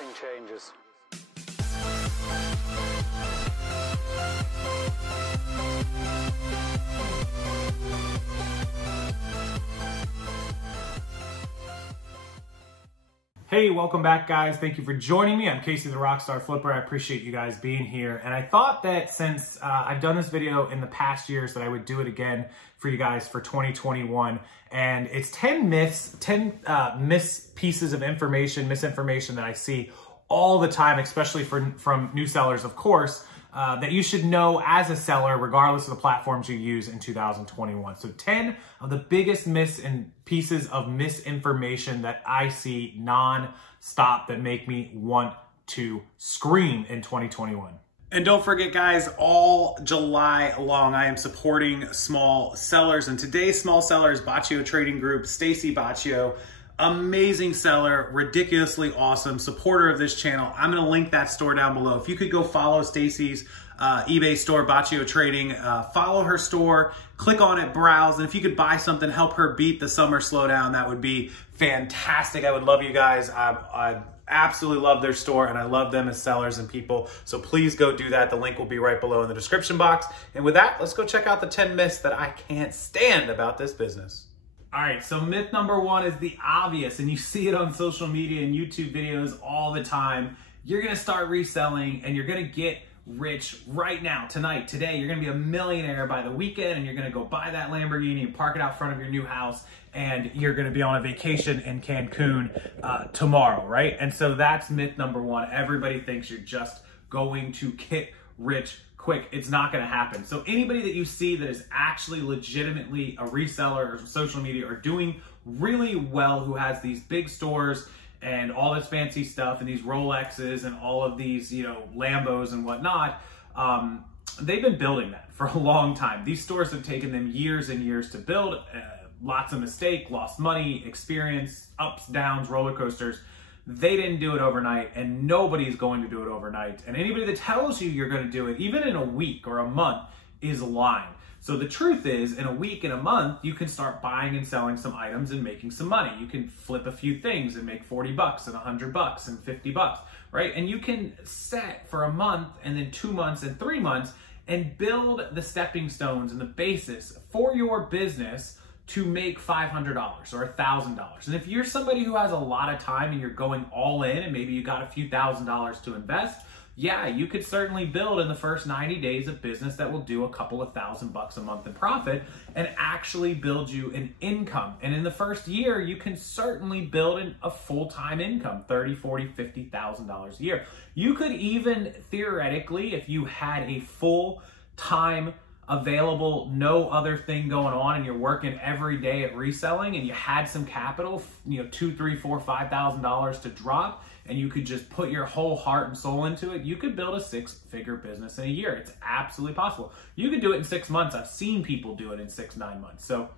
nothing changes. Hey, welcome back, guys. Thank you for joining me. I'm Casey the Rockstarflipper. I appreciate you guys being here. And I thought that since I've done this video in the past years that I would do it again for you guys for 2021. And it's 10 myths, 10 misinformation that I see all the time, especially from new sellers, of course, that you should know as a seller, regardless of the platforms you use in 2021. So 10 of the biggest myths and pieces of misinformation that I see non-stop that make me want to scream in 2021. And don't forget, guys, all July long, I am supporting small sellers. And today's small seller is Baccio Trading Group, Stacy Baccio. Amazing seller, ridiculously awesome, supporter of this channel. I'm gonna link that store down below. If you could go follow Stacy's eBay store, Baccio Trading, follow her store, click on it, browse, and if you could buy something, help her beat the summer slowdown, that would be fantastic. I would love you guys. I absolutely love their store, and I love them as sellers and people, so please go do that. The link will be right below in the description box. And with that, let's go check out the 10 myths that I can't stand about this business. All right, so myth number one is the obvious, and you see it on social media and YouTube videos all the time. You're gonna start reselling and you're gonna get rich right now, tonight, today. You're gonna be a millionaire by the weekend, and you're gonna go buy that Lamborghini and park it out front of your new house, and you're gonna be on a vacation in Cancun tomorrow, right? And so that's myth number one. Everybody thinks you're just going to get rich quick. It's not going to happen. So anybody that you see that is actually legitimately a reseller or social media or doing really well, who has these big stores and all this fancy stuff and these Rolexes and all of these, you know, Lambos and whatnot, they've been building that for a long time. These stores have taken them years and years to build, lots of mistake, lost money, experience, ups, downs, roller coasters. They didn't do it overnight, and nobody's going to do it overnight. And anybody that tells you you're going to do it, even in a week or a month, is lying. So the truth is, in a week and a month, you can start buying and selling some items and making some money. You can flip a few things and make 40 bucks and 100 bucks and 50 bucks, right? And you can set for a month and then 2 months and 3 months and build the stepping stones and the basis for your business to make $500 or $1,000. And if you're somebody who has a lot of time and you're going all in and maybe you got a few $1,000s to invest, yeah, you could certainly build in the first 90 days a business that will do a couple of $1,000 a month in profit and actually build you an income. And in the first year, you can certainly build a full-time income, $30,000, $40,000, $50,000 a year. You could even theoretically, if you had a full-time available, no other thing going on, and you're working every day at reselling, and you had some capital, you know, $2,000, $3,000, $4,000, $5,000 to drop, and you could just put your whole heart and soul into it, you could build a 6-figure business in a year. It's absolutely possible. You could do it in 6 months. I've seen people do it in 6, 9 months. So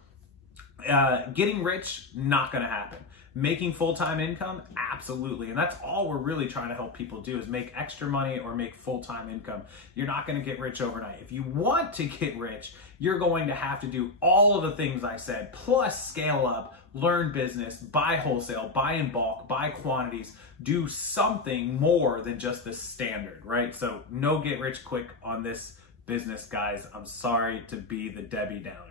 getting rich, not gonna happen. Making full-time income, absolutely. And that's all we're really trying to help people do, is make extra money or make full-time income. You're not gonna get rich overnight. If you want to get rich, you're going to have to do all of the things I said, plus scale up, learn business, buy wholesale, buy in bulk, buy quantities, do something more than just the standard, right? So no get rich quick on this business, guys. I'm sorry to be the Debbie Downer.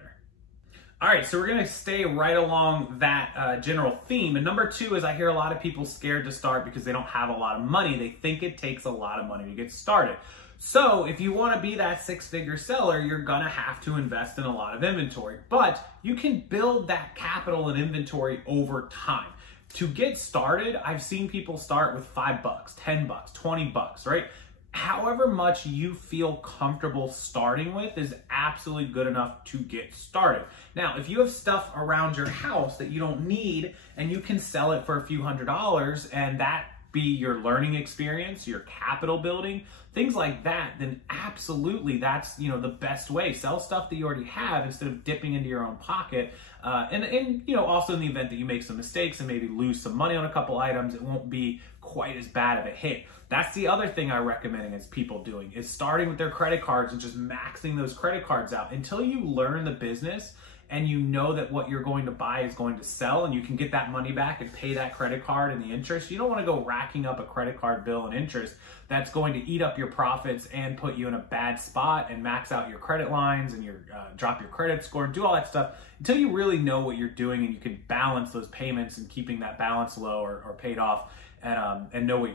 All right, so we're gonna stay right along that general theme. And number two is, I hear a lot of people scared to start because they don't have a lot of money. They think it takes a lot of money to get started. So if you wanna be that 6-figure seller, you're gonna have to invest in a lot of inventory, but you can build that capital and inventory over time. To get started, I've seen people start with $5, $10, $20, right? However much you feel comfortable starting with is absolutely good enough to get started. Now, if you have stuff around your house that you don't need and you can sell it for a few $100s, and that be your learning experience, your capital building, things like that, then absolutely that's, you know, the best way. Sell stuff that you already have instead of dipping into your own pocket. And you know, also in the event that you make some mistakes and maybe lose some money on a couple items, it won't be quite as bad of a hit. That's the other thing I recommend is people doing, is starting with their credit cards and just maxing those credit cards out until you learn the business and you know that what you're going to buy is going to sell and you can get that money back and pay that credit card and the interest, you don't want to go racking up a credit card bill and interest that's going to eat up your profits and put you in a bad spot and max out your credit lines and drop your credit score and do all that stuff until you really know what you're doing and you can balance those payments and keeping that balance low or paid off. And know what,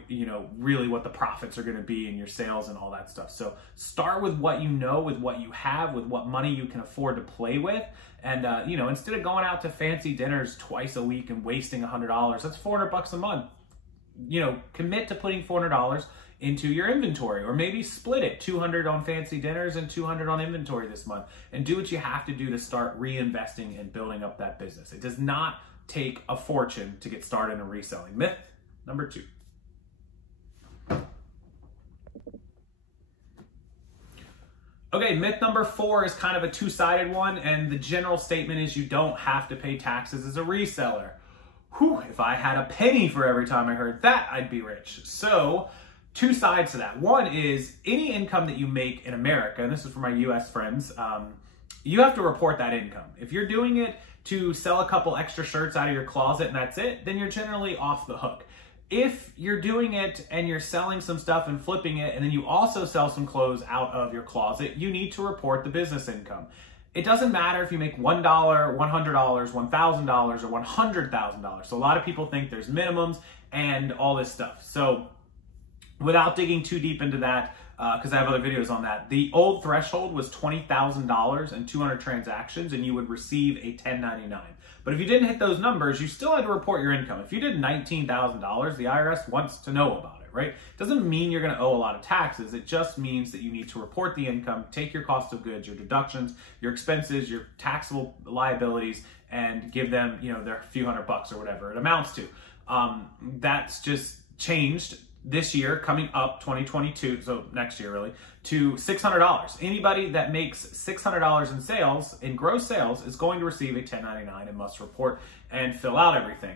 really what the profits are going to be in your sales and all that stuff. So start with what you know, with what you have, with what money you can afford to play with. And, instead of going out to fancy dinners twice a week and wasting $100, that's $400 a month. Commit to putting $400 into your inventory, or maybe split it, 200 on fancy dinners and 200 on inventory this month, and do what you have to do to start reinvesting and building up that business. It does not take a fortune to get started in reselling. Myth number 2. Okay, myth number 4 is kind of a two-sided one, and the general statement is you don't have to pay taxes as a reseller. Whew, if I had a penny for every time I heard that, I'd be rich. So, two sides to that. One is any income that you make in America, and this is for my US friends, you have to report that income. If you're doing it to sell a couple extra shirts out of your closet and that's it, then you're generally off the hook. If you're doing it and you're selling some stuff and flipping it, and then you also sell some clothes out of your closet, you need to report the business income. It doesn't matter if you make $1, $100, $1,000, or $100,000. So a lot of people think there's minimums and all this stuff. So without digging too deep into that, because I have other videos on that, the old threshold was $20,000 and 200 transactions, and you would receive a 1099. But if you didn't hit those numbers, you still had to report your income. If you did $19,000, the IRS wants to know about it, right? It doesn't mean you're going to owe a lot of taxes. It just means that you need to report the income, take your cost of goods, your deductions, your expenses, your taxable liabilities, and give them, their few $100 or whatever it amounts to. That's just changed this year, coming up 2022, so next year really, to $600. Anybody that makes $600 in sales, in gross sales, is going to receive a 1099 and must report and fill out everything.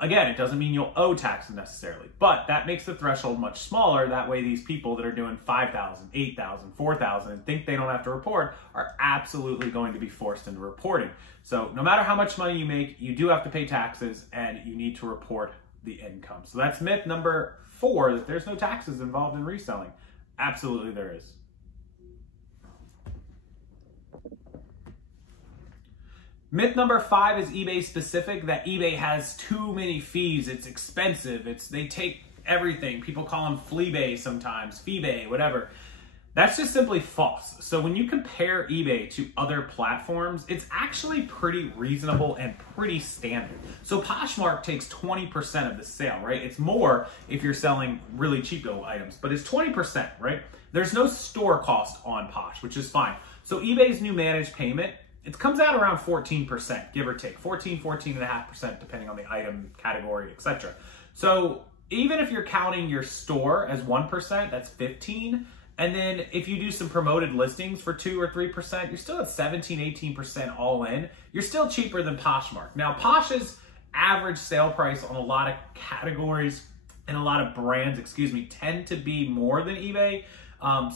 Again, it doesn't mean you'll owe taxes necessarily, but that makes the threshold much smaller. That way these people that are doing $5,000, $8,000, $4,000 and think they don't have to report are absolutely going to be forced into reporting. So no matter how much money you make, you do have to pay taxes and you need to report the income. So that's myth number 4, that there's no taxes involved in reselling. Absolutely there is. Myth number 5 is eBay specific, that eBay has too many fees. It's expensive. They take everything. People call them Fleabay sometimes, Feebay, whatever. That's just simply false. So when you compare eBay to other platforms, it's actually pretty reasonable and pretty standard. So Poshmark takes 20% of the sale, right? It's more if you're selling really cheapo items, but it's 20%, right? There's no store cost on Posh, which is fine. So eBay's new managed payment, it comes out around 14%, give or take. 14.5%, depending on the item, category, etc. So even if you're counting your store as 1%, that's 15%. And then if you do some promoted listings for 2 or 3%, you're still at 17, 18% all in. You're still cheaper than Poshmark. Now, Posh's average sale price on a lot of categories and a lot of brands, tend to be more than eBay.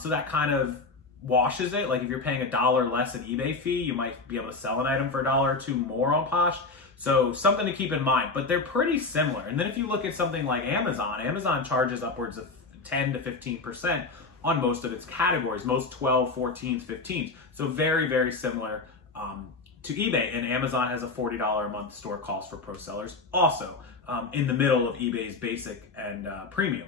So that kind of washes it. Like if you're paying $1 less an eBay fee, you might be able to sell an item for $1 or $2 more on Posh. So something to keep in mind, but they're pretty similar. And then if you look at something like Amazon, Amazon charges upwards of 10 to 15% on most of its categories, most 12, 14s, 15s. So very, very similar to eBay. And Amazon has a $40 a month store cost for pro sellers, also in the middle of eBay's basic and premium.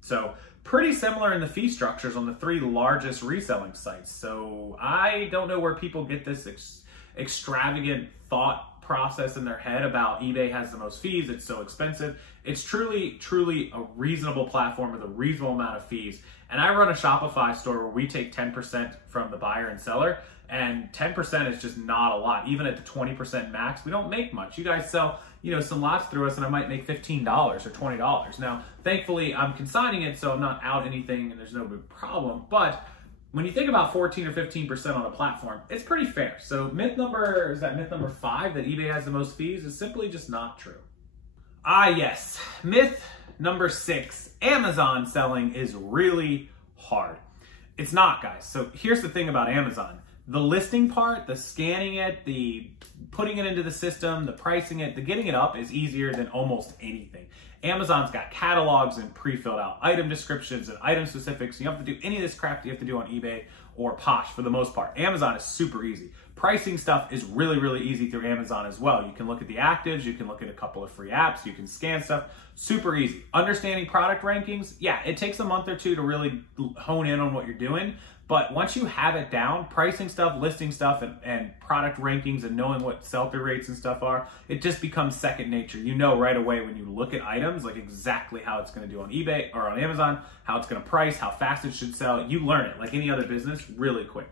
So pretty similar in the fee structures on the 3 largest reselling sites. So I don't know where people get this extravagant thought process in their head about eBay has the most fees, it's so expensive. It's truly, truly a reasonable platform with a reasonable amount of fees. And I run a Shopify store where we take 10% from the buyer and seller, and 10% is just not a lot. Even at the 20% max, we don't make much. You guys sell, some lots through us and I might make $15 or $20. Now, thankfully, I'm consigning it, so I'm not out anything and there's no big problem. But when you think about 14 or 15% on a platform, it's pretty fair. So myth number 5, that eBay has the most fees, is simply just not true. Ah, yes. Myth number 6, Amazon selling is really hard. It's not, guys. So here's the thing about Amazon. The listing part, the scanning it, the putting it into the system, the pricing it, the getting it up is easier than almost anything. Amazon's got catalogs and pre-filled out item descriptions and item specifics. You don't have to do any of this crap that you have to do on eBay or Posh for the most part. Amazon is super easy. Pricing stuff is really, really easy through Amazon as well. You can look at the actives, you can look at a couple of free apps, you can scan stuff, super easy. Understanding product rankings, yeah, it takes a month or two to really hone in on what you're doing. But once you have it down, pricing stuff, listing stuff, and product rankings and knowing what sell-through rates and stuff are, it just becomes second nature. You know right away when you look at items, like exactly how it's gonna do on eBay or on Amazon, how it's gonna price, how fast it should sell. You learn it, like any other business, really quick.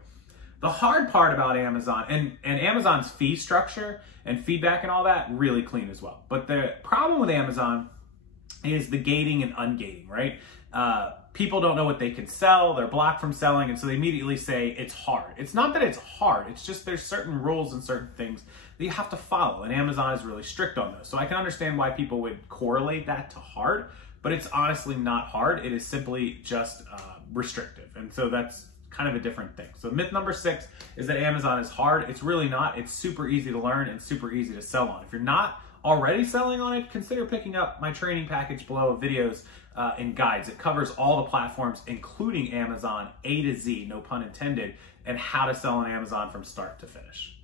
The hard part about Amazon, and Amazon's fee structure and feedback and all that, really clean as well. But the problem with Amazon is the gating and ungating, right? People don't know what they can sell, they're blocked from selling, and so they immediately say it's hard. It's not that it's hard, it's just there's certain rules and certain things that you have to follow, and Amazon is really strict on those. So I can understand why people would correlate that to hard, but it's honestly not hard. It is simply just restrictive, and so that's kind of a different thing. So myth number 6 is that Amazon is hard. It's really not. It's super easy to learn and super easy to sell on. If you're not already selling on it, consider picking up my training package below of videos and guides. It covers all the platforms, including Amazon, A to Z, no pun intended, and how to sell on Amazon from start to finish.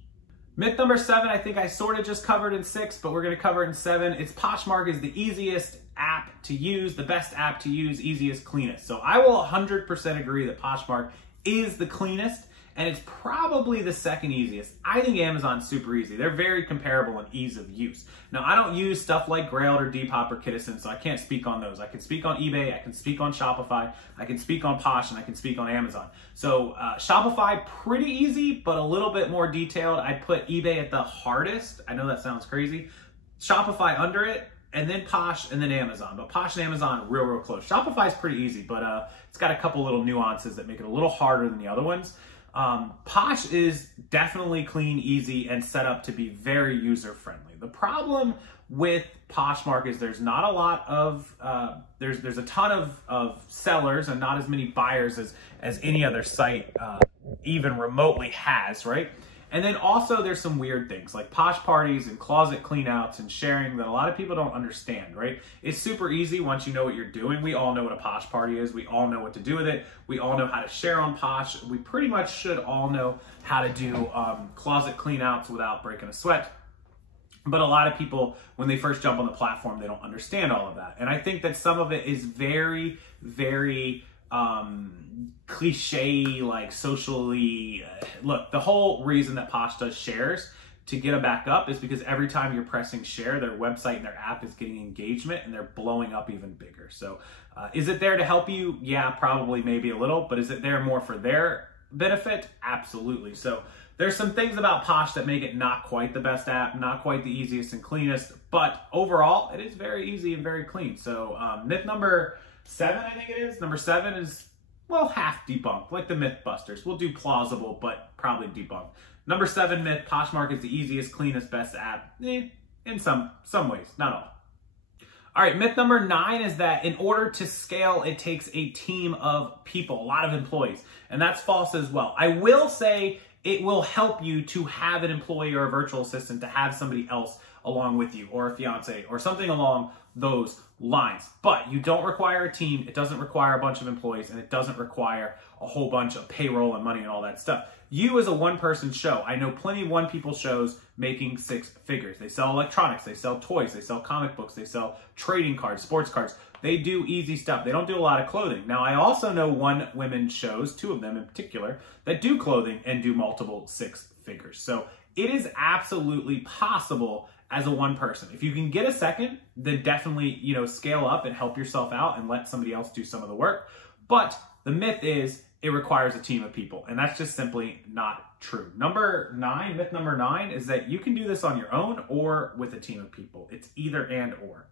Myth number 7, I think I sort of just covered in 6, but we're gonna cover it in 7. It's Poshmark is the easiest app to use, the best app to use, easiest, cleanest. So I will 100% agree that Poshmark is the cleanest, and it's probably the second easiest. I think Amazon's super easy. They're very comparable in ease of use. Now, I don't use stuff like Grailed or Depop or Kittison, so I can't speak on those. I can speak on eBay, I can speak on Shopify, I can speak on Posh, and I can speak on Amazon. So Shopify, pretty easy, but a little bit more detailed. I'd put eBay at the hardest. I know that sounds crazy. Shopify under it, and then Posh, and then Amazon. But Posh and Amazon are real, real close. Shopify's pretty easy, but it's got a couple little nuances that make it a little harder than the other ones. Posh is definitely clean, easy, and set up to be very user-friendly. The problem with Poshmark is there's not a lot of, there's a ton of sellers and not as many buyers as any other site even remotely has, right? And then also there's some weird things like Posh parties and closet cleanouts and sharing that a lot of people don't understand, right? It's super easy once you know what you're doing. We all know what a Posh party is. We all know what to do with it. We all know how to share on Posh. We pretty much should all know how to do closet cleanouts without breaking a sweat. But a lot of people, when they first jump on the platform, they don't understand all of that. And I think that some of it is very, very cliche, like socially, look, the whole reason that Posh does shares to get them back up is because every time you're pressing share, their website and their app is getting engagement and they're blowing up even bigger. So is it there to help you? Yeah, probably, maybe a little, but is it there more for their benefit? Absolutely. So there's some things about Posh that make it not quite the best app, not quite the easiest and cleanest, but overall it is very easy and very clean. So myth number 7, I think it is. Number 7 is, well, half debunked, like the Mythbusters. We'll do plausible, but probably debunked. Number 7 myth, Poshmark is the easiest, cleanest, best app. In some ways, not all. All right, myth number 9 is that in order to scale, it takes a team of people, a lot of employees. And that's false as well. I will say it will help you to have an employee or a virtual assistant, to have somebody else along with you, or a fiance, or something along those lines. But you don't require a team, it doesn't require a bunch of employees, and it doesn't require a whole bunch of payroll and money and all that stuff. You as a one-person show, I know plenty of one-people shows making 6 figures. They sell electronics, they sell toys, they sell comic books, they sell trading cards, sports cards. They do easy stuff. They don't do a lot of clothing. Now, I also know one-women shows, 2 of them in particular, that do clothing and do multiple 6 figures. So it is absolutely possible as a one person. If you can get a second, then definitely, scale up and help yourself out and let somebody else do some of the work. But the myth is it requires a team of people, and that's just simply not true. Myth number 9 is that you can do this on your own or with a team of people. It's either and or.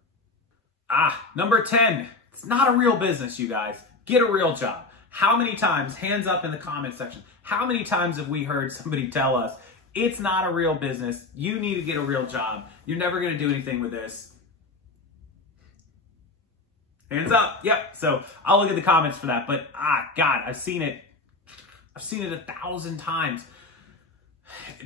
Number 10, it's not a real business, you guys. Get a real job. How many times, hands up in the comment section, how many times have we heard somebody tell us, it's not a real business, you need to get a real job, you're never gonna do anything with this? Hands up. Yep. So I'll look at the comments for that, but God, I've seen it 1,000 times.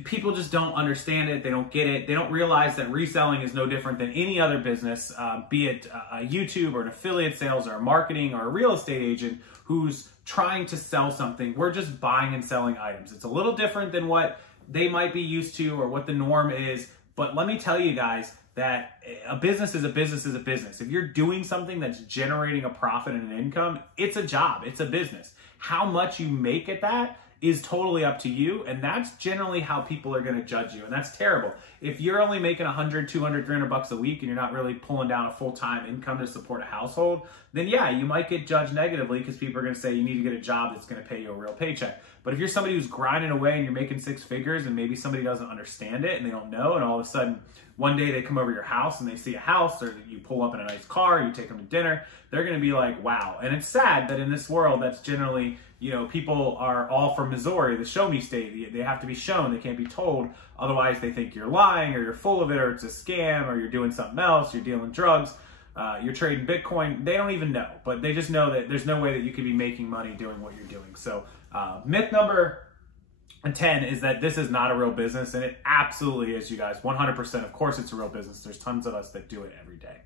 people just don't understand it. They don't get it. They don't realize that reselling is no different than any other business, be it a YouTube or an affiliate sales or a marketing or a real estate agent who's trying to sell something. We're just buying and selling items. It's a little different than what they might be used to or what the norm is. But let me tell you guys that a business is a business is a business. If you're doing something that's generating a profit and an income, it's a job, it's a business. How much you make at that is totally up to you, and that's generally how people are going to judge you, and that's terrible. If you're only making 100, 200, 300 bucks a week and you're not really pulling down a full-time income to support a household, then yeah, you might get judged negatively because people are going to say you need to get a job that's going to pay you a real paycheck. But if you're somebody who's grinding away and you're making six figures and maybe somebody doesn't understand it and they don't know, and all of a sudden one day they come over your house and they see a house, or you pull up in a nice car, you take them to dinner, they're going to be like, wow. And it's sad that in this world, that's generally, you know, people are all from Missouri, the show me state. They have to be shown, they can't be told. Otherwise they think you're lying or you're full of it or it's a scam or you're doing something else, you're dealing drugs, you're trading Bitcoin. They don't even know, but they just know that there's no way that you could be making money doing what you're doing. So myth number 10 is that this is not a real business, and it absolutely is, you guys. 100%, of course it's a real business. There's tons of us that do it every day.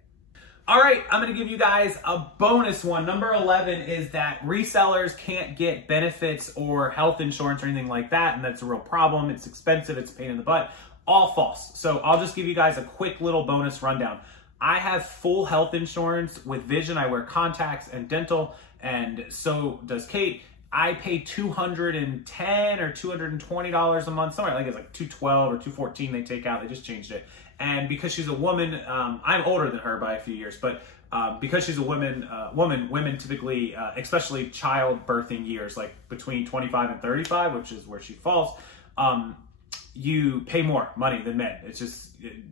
All right, I'm gonna give you guys a bonus one. Number 11 is that resellers can't get benefits or health insurance or anything like that, and that's a real problem. It's expensive, it's a pain in the butt. All false. So I'll just give you guys a quick little bonus rundown. I have full health insurance with vision. I wear contacts and dental, and so does Kate. I pay $210 or $220 a month, somewhere. I think it's like $212 or $214 they take out. They just changed it. And because she's a woman, I'm older than her by a few years, but because she's a woman, women typically, especially childbirthing years, like between 25 and 35, which is where she falls, you pay more money than men. It's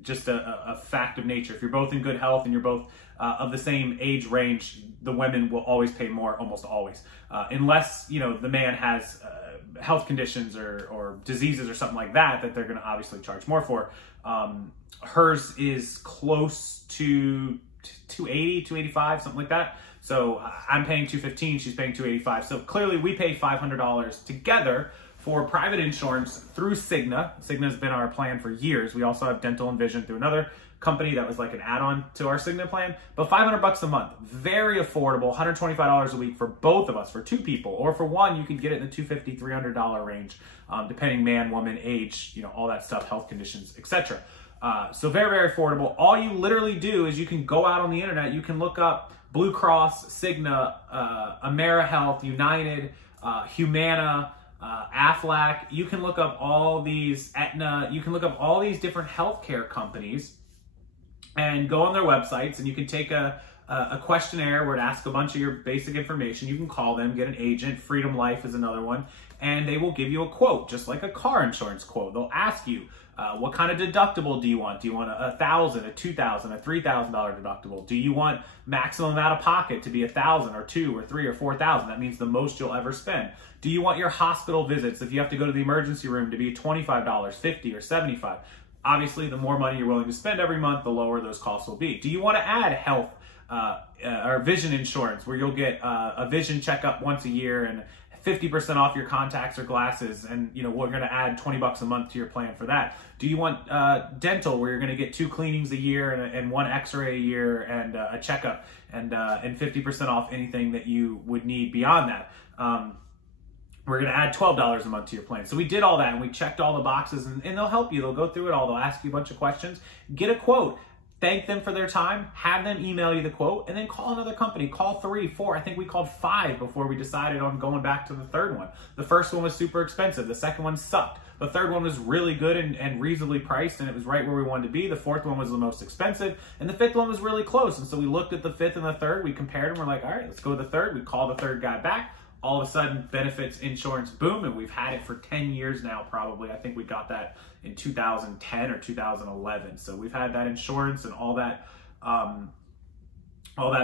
just a fact of nature. If you're both in good health and you're both of the same age range, the women will always pay more, almost always, unless, you know, the man has health conditions or diseases or something like that they're going to obviously charge more for. Hers is close to 280, 285, something like that. So I'm paying $215, she's paying $285. So clearly we pay $500 together for private insurance through Cigna. Cigna's been our plan for years. We also have dental and vision through another company that was like an add-on to our Cigna plan, but $500 a month, very affordable, $125 a week for both of us, for two people, or for one, you could get it in the $250, $300 range, depending man, woman, age, you know, all that stuff, health conditions, etc. So very, very affordable. All you literally do is you can go out on the internet, you can look up Blue Cross, Cigna, AmeriHealth, United, Humana, Aflac. You can look up all these, Aetna, you can look up all these different healthcare companies and go on their websites, and you can take a questionnaire where it asks a bunch of your basic information. You can call them, get an agent. Freedom Life is another one, and they will give you a quote, just like a car insurance quote. They'll ask you, what kind of deductible do you want? Do you want a $1,000, a $2,000, a $3,000 deductible? Do you want maximum out of pocket to be $1,000 or $2,000 or $3,000 or $4,000? That means the most you'll ever spend. Do you want your hospital visits, if you have to go to the emergency room, to be $25, $50, or $75? Obviously, the more money you're willing to spend every month, the lower those costs will be. Do you want to add health or vision insurance, where you'll get a vision checkup once a year and 50% off your contacts or glasses, and you know we're going to add $20 a month to your plan for that? Do you want dental, where you're going to get 2 cleanings a year and 1 X-ray a year and a checkup, and 50% off anything that you would need beyond that? We're going to add $12 a month to your plan. So we did all that, and we checked all the boxes, and they'll help you. They'll go through it all. They'll ask you a bunch of questions. Get a quote. Thank them for their time. Have them email you the quote, and then call another company. Call 3, 4. I think we called 5 before we decided on going back to the third one. The first one was super expensive. The second one sucked. The third one was really good and reasonably priced, and it was right where we wanted to be. The fourth one was the most expensive, and the fifth one was really close. And so we looked at the fifth and the third. We compared them. We're like, all right, let's go with the third. We call the third guy back. All of a sudden, benefits, insurance, boom, and we've had it for 10 years now, probably. I think we got that in 2010 or 2011. So we've had that insurance and all that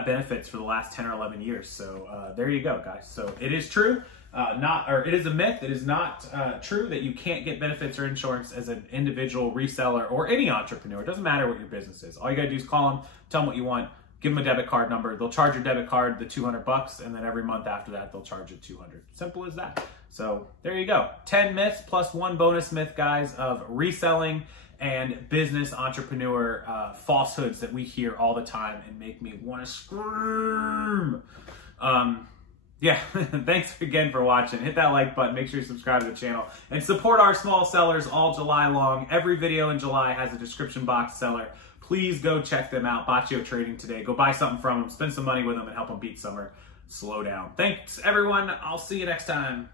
benefits for the last 10 or 11 years. So there you go, guys. So it is true, it is a myth. It is not true that you can't get benefits or insurance as an individual reseller or any entrepreneur. It doesn't matter what your business is. All you gotta do is call them, tell them what you want, give them a debit card number. They'll charge your debit card the $200, and then every month after that, they'll charge you $200. Simple as that. So there you go. 10 myths plus 1 bonus myth, guys, of reselling and business entrepreneur falsehoods that we hear all the time and make me want to scream. Yeah, thanks again for watching. Hit that like button, make sure you subscribe to the channel, and support our small sellers all July long. Every video in July has a description box seller. Please go check them out. Baccio Trading today. Go buy something from them, spend some money with them, and help them beat summer. Slow down. Thanks, everyone. I'll see you next time.